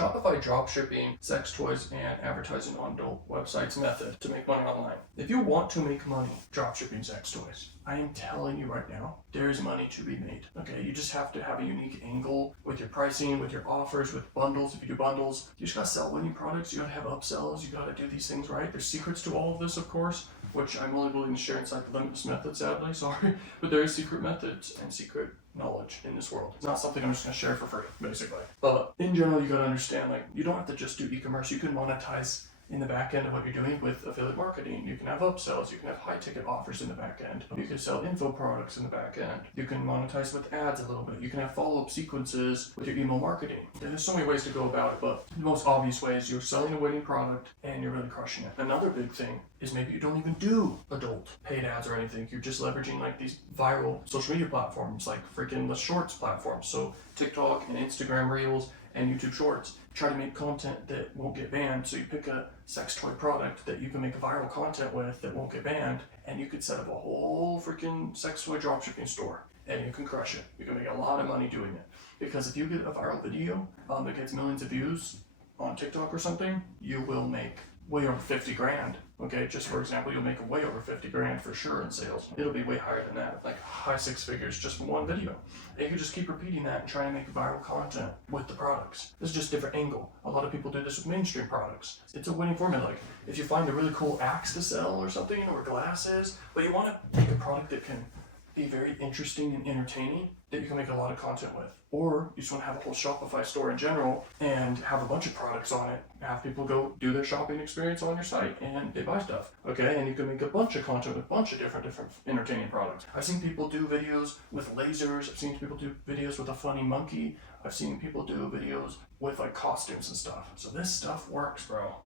Shopify Dropshipping, sex toys, and advertising on adult websites method to make money online. If you want to make money dropshipping sex toys, I am telling you right now, there is money to be made. Okay, you just have to have a unique angle with your pricing, with your offers, with bundles. If you do bundles, you just gotta sell winning products. You gotta have upsells. You gotta do these things right. There's secrets to all of this, of course, which I'm only willing to share inside the Limitless Method, sadly. Sorry, but there is secret methods and secret knowledge in this world. It's not something I'm just gonna share for free, basically. But in general, you gotta understand, like, you don't have to just do e-commerce. You can monetize in the back end of what you're doing with affiliate marketing. You can have upsells, you can have high ticket offers in the back end. You can sell info products in the back end. You can monetize with ads a little bit. You can have follow-up sequences with your email marketing. There's so many ways to go about it, but the most obvious way is you're selling a winning product and you're really crushing it. Another big thing is maybe you don't even do adult paid ads or anything. You're just leveraging like these viral social media platforms, like freaking the shorts platforms. So TikTok and Instagram Reels and YouTube Shorts. Try to make content that won't get banned. So you pick a sex toy product that you can make viral content with that won't get banned, and you could set up a whole freaking sex toy dropshipping store, and you can crush it. You can make a lot of money doing it. Because if you get a viral video that gets millions of views on TikTok or something, you will make way over 50 grand. Okay, just for example, you'll make way over 50 grand for sure in sales. It'll be way higher than that, like high six figures just from one video. And you can just keep repeating that and try to make viral content with the products. This is just a different angle. A lot of people do this with mainstream products. It's a winning formula. Like if you find a really cool axe to sell or something, or glasses, but you want to make a product that can be very interesting and entertaining, that you can make a lot of content with. Or you just want to have a whole Shopify store in general and have a bunch of products on it, have people go do their shopping experience on your site and they buy stuff. Okay, and you can make a bunch of content with a bunch of different entertaining products. I've seen people do videos with lasers. I've seen people do videos with a funny monkey. I've seen people do videos with like costumes and stuff. So this stuff works, bro.